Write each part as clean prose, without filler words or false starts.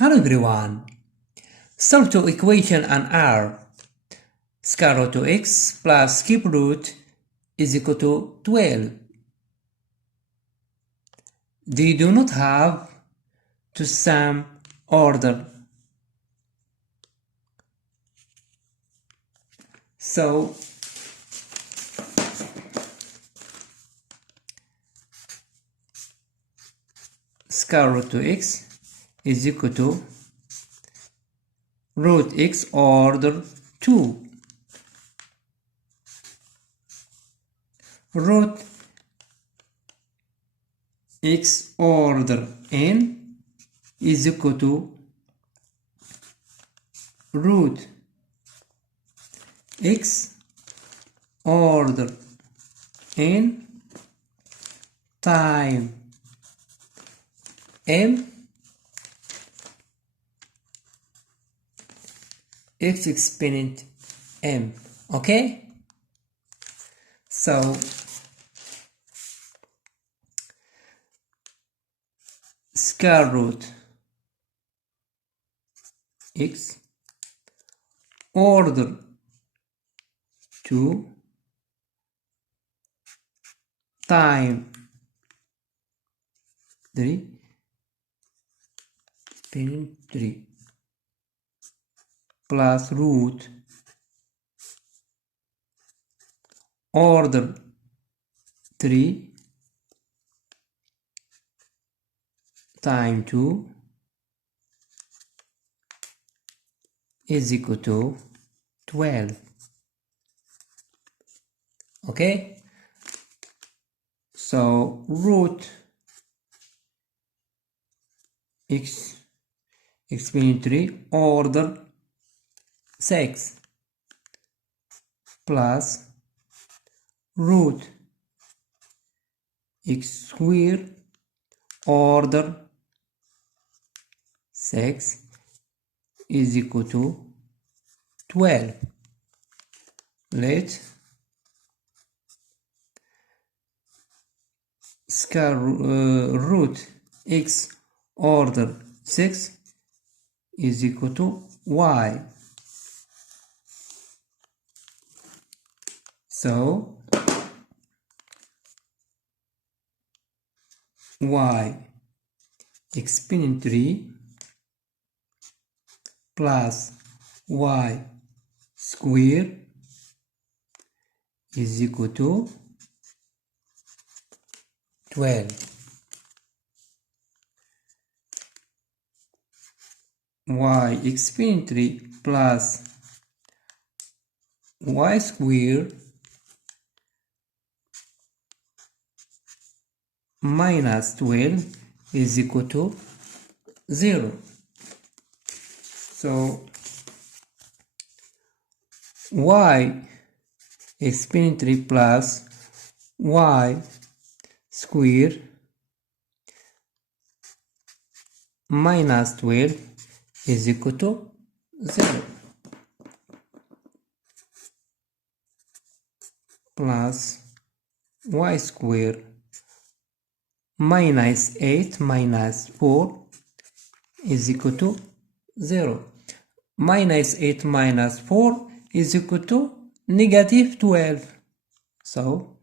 Hello everyone. Solve two equation and R. Square root of x plus cube root is equal to 12. They do not have the same order. So square root of x is equal to root x order 2. Root x order n is equal to root x order n time m x exponent m. Okay, so square root x order 2 time 3 exponent 3 plus root order 3 time 2 is equal to 12. Okay, so root x exponent 3 order 6 plus root x square order 6 is equal to 12. Let square root x order 6 is equal to y. So y exponent 3 plus y square is equal to 12. Y exponent 3 plus y square minus 12 is equal to 0. So y exponent 3 plus y square minus 12 is equal to 0 plus y square minus 8 minus 4 is equal to 0. Minus 8 minus 4 is equal to negative 12. So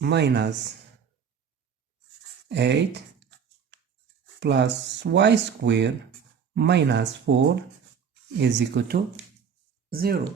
minus 8 plus y square minus 4 is equal to 0.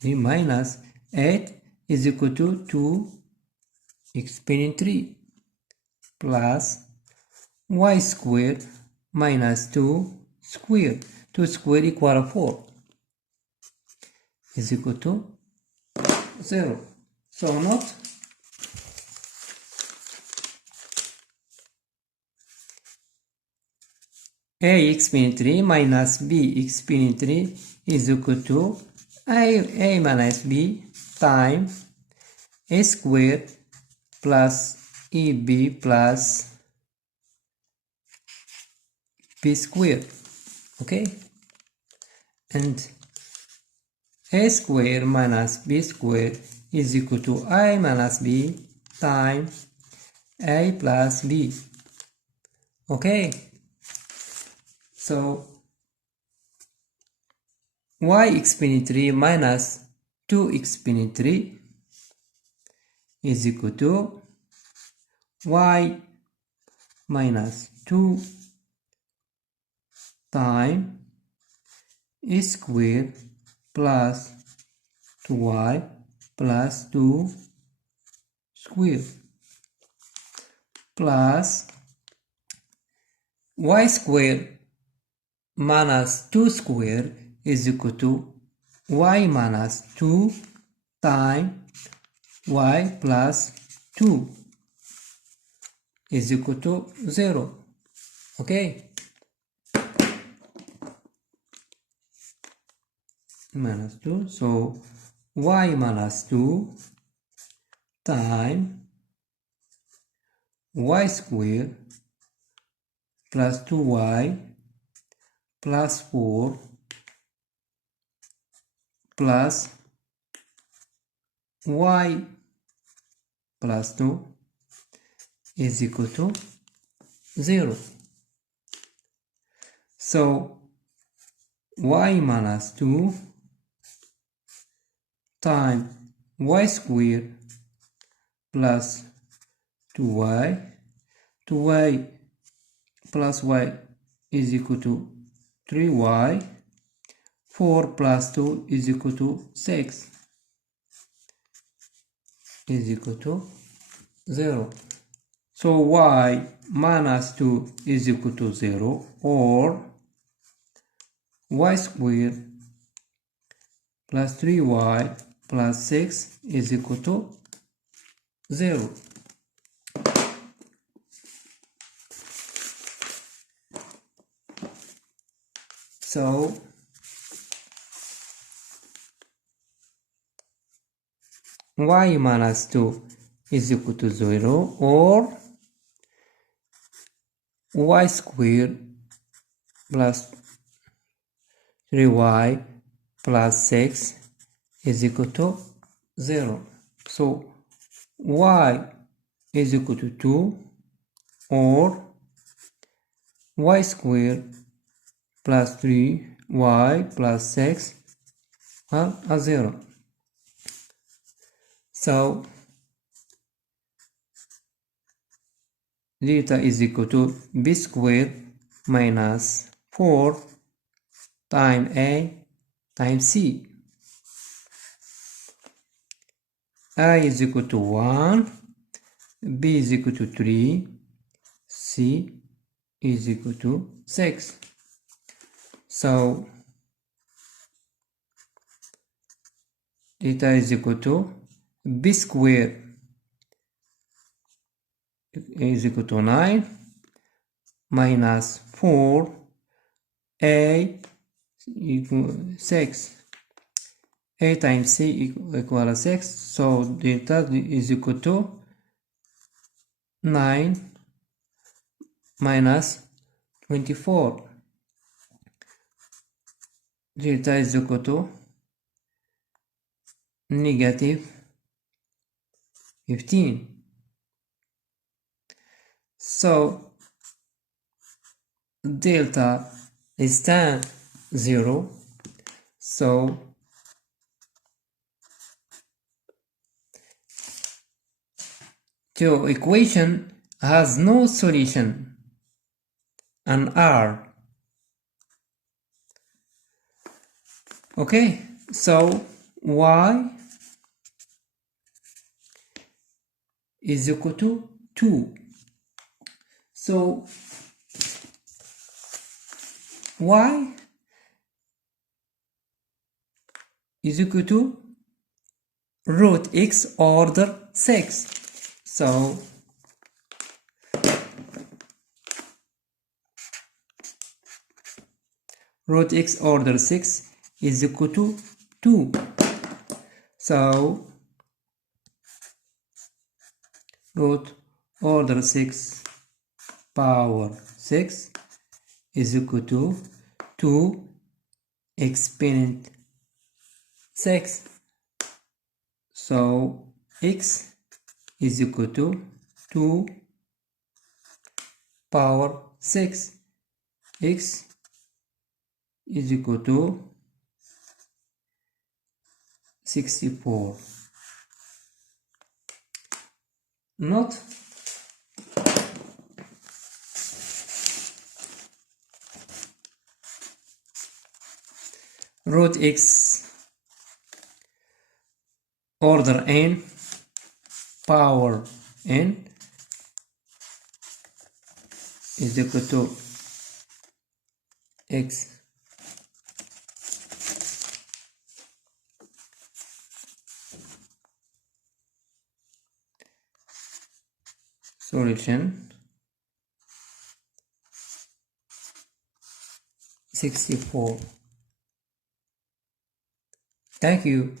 The minus 8 is equal to 2 exponent 3 plus y square minus 2 square. 2 square equal 4 is equal to 0. So not a exponent 3 minus b exponent 3 is equal to a minus b times a square plus eb plus b square. Okay, and a square minus b square is equal to a minus b times a plus b. Okay, so y exponent 3 minus 2 exponent 3 is equal to y minus 2 times a square plus 2y plus 2 square plus y square minus 2 square is equal to y minus 2 times y plus 2 is equal to 0. Okay, minus 2, so y minus 2 times y square plus 2y plus 4 plus y plus 2 is equal to 0. So y minus 2 times y square plus 2y plus y is equal to 3y, 4 plus 2 is equal to 6 is equal to 0. So y minus 2 is equal to 0, or y squared plus 3y plus 6 is equal to 0. So y minus 2 is equal to 0, or y squared plus 3y plus 6 is equal to 0. So y is equal to 2, or y squared plus 3y plus 6 are 0. So theta is equal to b squared minus 4 times a times c. A is equal to 1, b is equal to 3, c is equal to 6. So theta is equal to b squared is equal to 9 minus 4 a equal 6. A times c equal 6, so theta is equal to 9 minus 24. Theta is equal to negative 15. So delta is tan 0. So the equation has no solution and R. Okay, so y is equal to 2. So y is equal to root x order 6. So root x order 6 is equal to 2. So root order 6 power 6 is equal to 2 exponent 6. So x is equal to 2 power 6. X is equal to 64. Note root x order n power n is equal to x. Solution 64. Thank you.